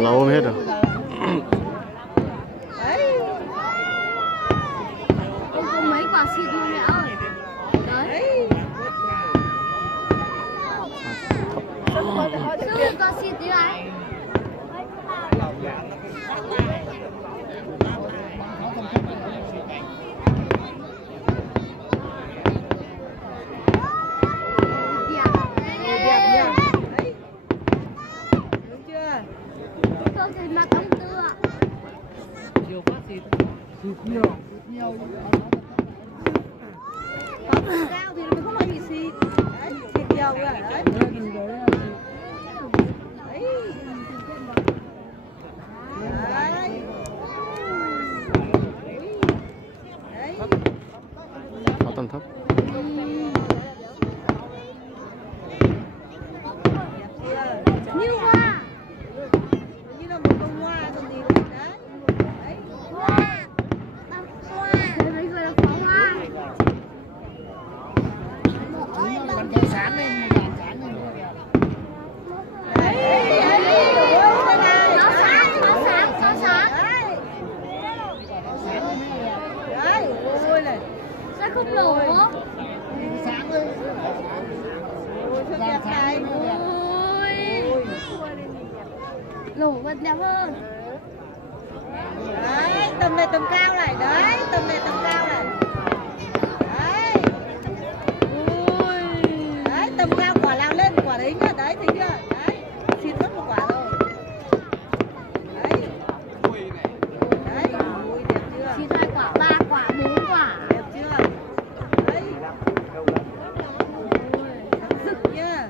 Lâu không hết rồi. Có mấy quả xịt luôn mẹ ơi. Đấy. Sư quả xịt đi lại. Mặt ông tựa nhiều quá xịt nhiều cao thì mình không phải bị xịt đấy, xịt nhiều rồi đấy. Có tầm thấp. Như hoa. Như là một bông hoa còn gì đấy. Đấy. Hoa. Hoa. Thế mấy người là pháo hoa. Bắn cho sáng lên, làm sáng lên. Đấy. Nó sáng. Đấy, ôi này. Sao không nổ? Sáng lên. Ôi, sao đẹp này. Ôi. Nổ vẫn đẹp hơn. Đấy, tầm này tầm cao này. Đấy, tầm này tầm cao này. Đấy. Ôi. Đấy, tầm cao quả nào lên quả đấy nhá. Đấy, thấy chưa? Đấy, xịt mất một quả rồi. Đấy. Đấy, ôi đẹp chưa? Xịt 2 quả, 3 quả, 4 quả. Đẹp chưa? Đấy. Ôi, rực nhá.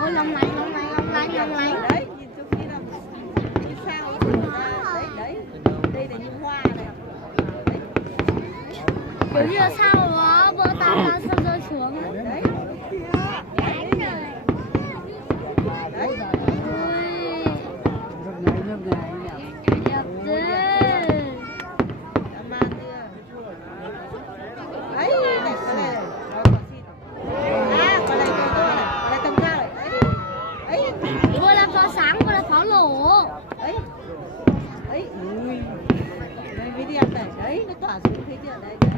Ôi long lánh. Đấy, nhìn cho khi là như sao ấy. Đấy, đấy. Đây là như hoa này. Đấy. Kiểu như là sao nó vỡ tan ra sao rơi xuống ấy. Đấy. Đấy. Ôi. Đẹp thế. Dã man chưa? Đấy, này cái này. Rồi quả xịt. À, quả này to này. Quả này tầm cao này. Đấy. Đấy. Vừa là pháo sáng, vừa là pháo nổ. Đấy. Đấy. Ui. Đây mới đẹp này. Đấy, nó tỏa xuống thấy chưa? Đây, đấy.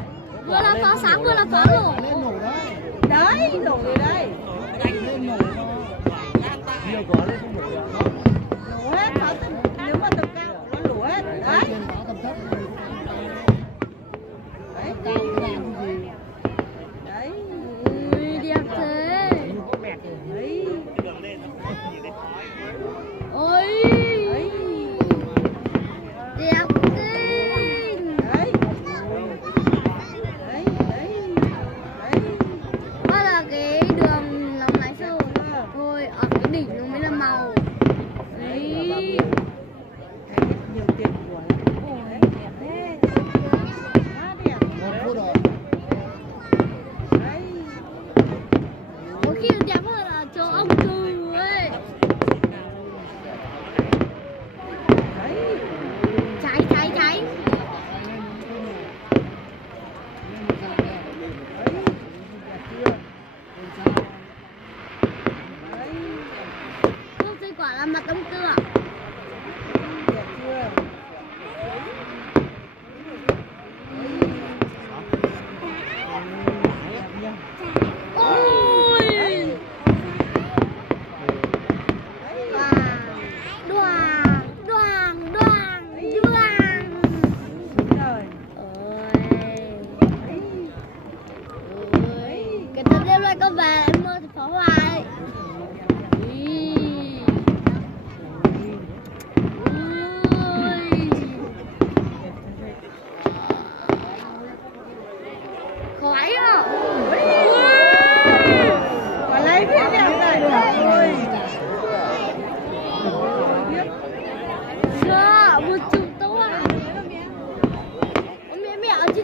Vừa là pháo sáng, vừa là pháo nổ. Đấy, nổ rồi đây. Nhiều quá lên không nổi được. Nổ hết pháo tầm, nếu mà tầm cao nó nổ hết. Đấy. Đấy. Cao làm gì? Đấy. Ui, đẹp thế. Đấy. Ôi. Đấy. Đẹp thế. Đấy. Đấy. Đấy. Đấy. Đó là cái đường lòng lái sâu. Thôi, ở cái đỉnh nó mới là màu. Đấy. Nhiều tiền của. Ôi, đẹp thế.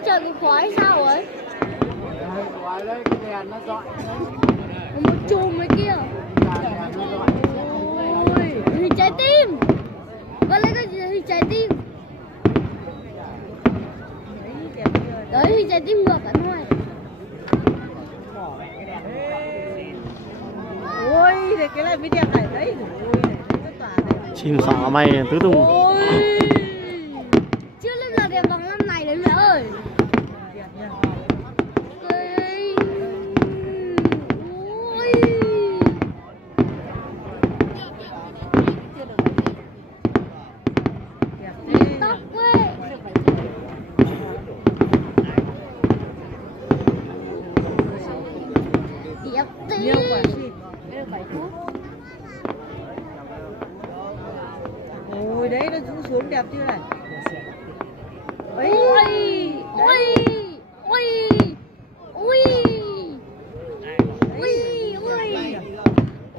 trời có khói sao rồi? Ngoài đây cái đèn nó dọi đấy. Một chùm ấy kia. Ôi, hình trái tim. Con lấy cái gì hình trái tim? Đấy, hình trái tim ngược ở ngoài. Ôi, thì cái này mới đẹp này đấy. Ôi, này, cái tỏa này. Chim sỏ bay tứ tung. Ôi, chưa bao giờ đẹp bằng năm này đấy mẹ ơi. Đẹp nha. Ôi, ôi. Đẹp thế. Tóc quê. Đẹp tí. Nhiều quả xịt. Ôi đấy nó rũ xuống đẹp chưa này. Ấy. Ôi, ôi, ôi, ôi, ôi, ôi,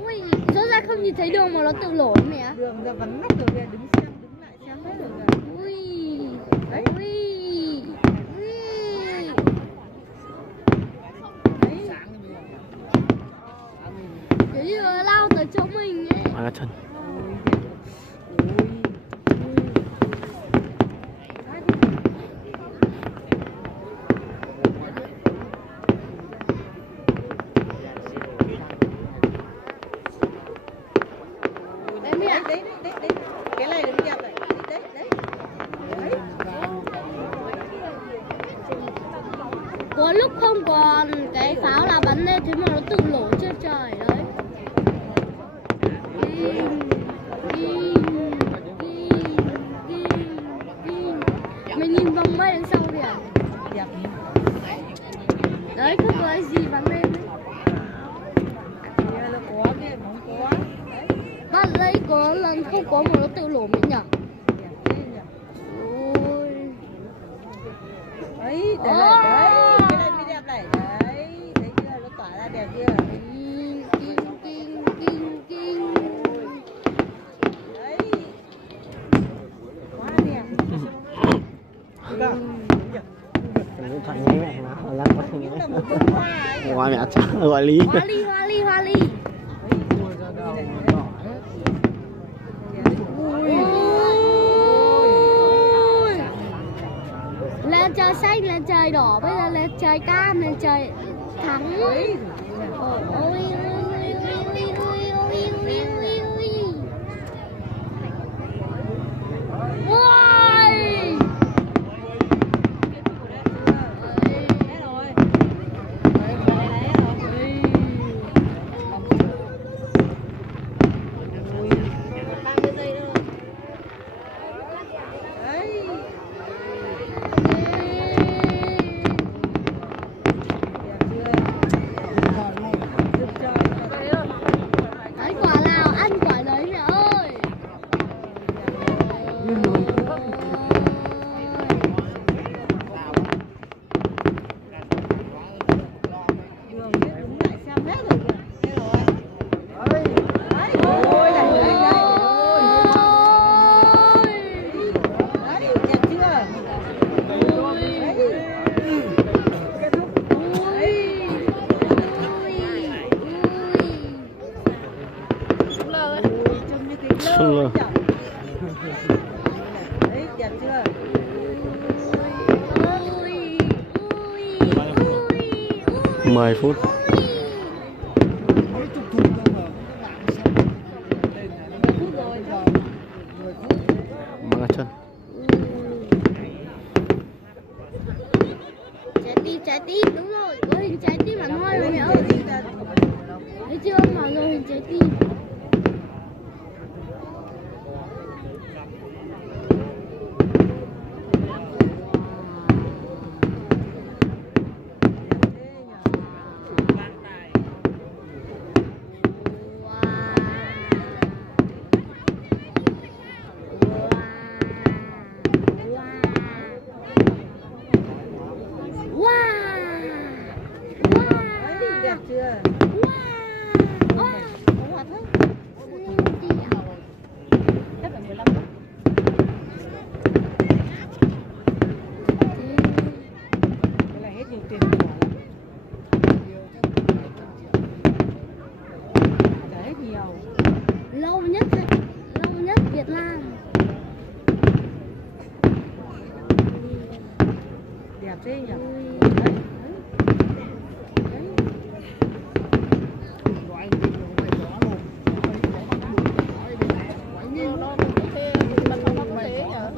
ôi, rõ ra không nhìn thấy đường mà nó tự nổ mẹ. Đường ra vắn mắt rồi kìa, đứng lại xem hết rồi kìa. Ui, Đấy. ui, ui. Đấy. Kiểu như là lao tới chỗ mình ấy. Mang chân. Đấy mẹ. Đấy. Cái này là đẹp này. Đấy. Có lúc không còn cái pháo là bắn lên thế mà nó tự nổ trên trời đấy. Mình nhìn vòng mây đằng sau kìa. Đẹp. Đấy, không có cái gì bắn lên đấy. Kia là có kia không có. Đấy. Bắt đây có lần không có mà nó tự nổ mình nhỉ? Đẹp thế nhỉ. Ôi. Đấy, đấy. Cái này mới đẹp này. Đấy, thấy chưa? Nó tỏa ra đẹp chưa? Kinh. Đấy. Quá đẹp. Thành như mẹ mà lăn có Những là một bông hoa ấy. ngoài mẹ chắc gọi lý. Hoa ly. Ôi. Lên trời xanh, lên trời đỏ, bây giờ lên trời cam, lên trời thắng. Đấy. Ôi. Ôi. Đấy, quả nào ăn quả đấy mẹ ơi. Đường biết đứng lại xem hết rồi kìa. Thế rồi. Đấy. Ôi này, đấy. Đấy, đẹp chưa? Đấy. Kết thúc. Đấy. Trông như cái lơ ấy nhỉ? Đấy, đẹp chưa? 10 phút. Mấy chục thùng đâu mà các bạn xem lên này nó Phút rồi. 10 phút. Mang chân. Trái tim, đúng rồi, có hình trái tim hẳn hoi rồi mẹ ơi. Thấy chưa, mà rồi hình trái tim. Đẹp chưa? Hoạt hết. Chắc là 15 phút. thế nhỉ. Gọi anh đi rồi mày đó luôn. Nhiều nó cũng có thể bắt nó mắc thế nhờ.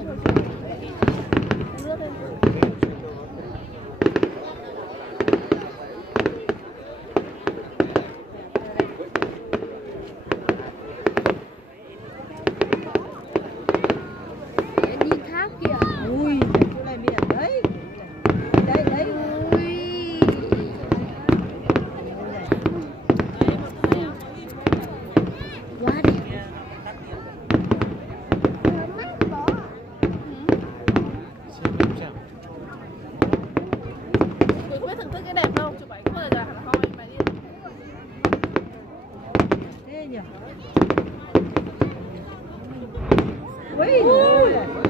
Nhìn tháp kìa. Ui, chỗ này biển đấy. Đấy, đấy. Ui. Quá đẹp. Tôi không biết thưởng thức cái đẹp đâu, chụp ảnh không bao giờ hẳn hoi mà đi. Thế nhỉ. Ui, ui.